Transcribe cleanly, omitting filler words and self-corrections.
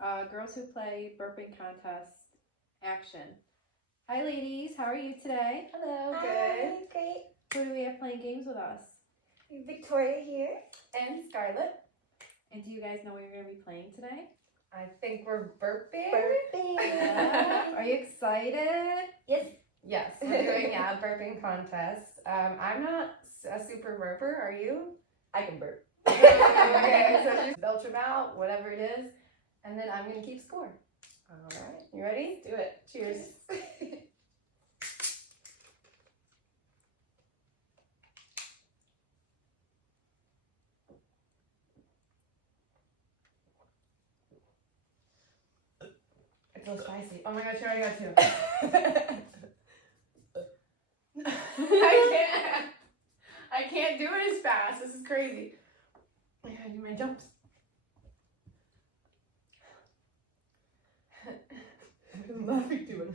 Girls Who Play Burping Contest action. Hi ladies, how are you today? Hello, Hi, good. great. Who do we have playing games with us? Victoria here. And Scarlett. And do you guys know what you're going to be playing today? I think we're burping. Burping. Yeah. Are you excited? Yes. Yes, we're doing a burping contest. I'm not a super burper, are you? I can burp. Okay, so just belch them out, whatever it is, and then I'm going to keep score. Alright, you ready? Do it. Cheers. It's so spicy. Oh my gosh, you already got two. I can't do it as fast. This is crazy. I gotta do my jumps. I'm laughing too much.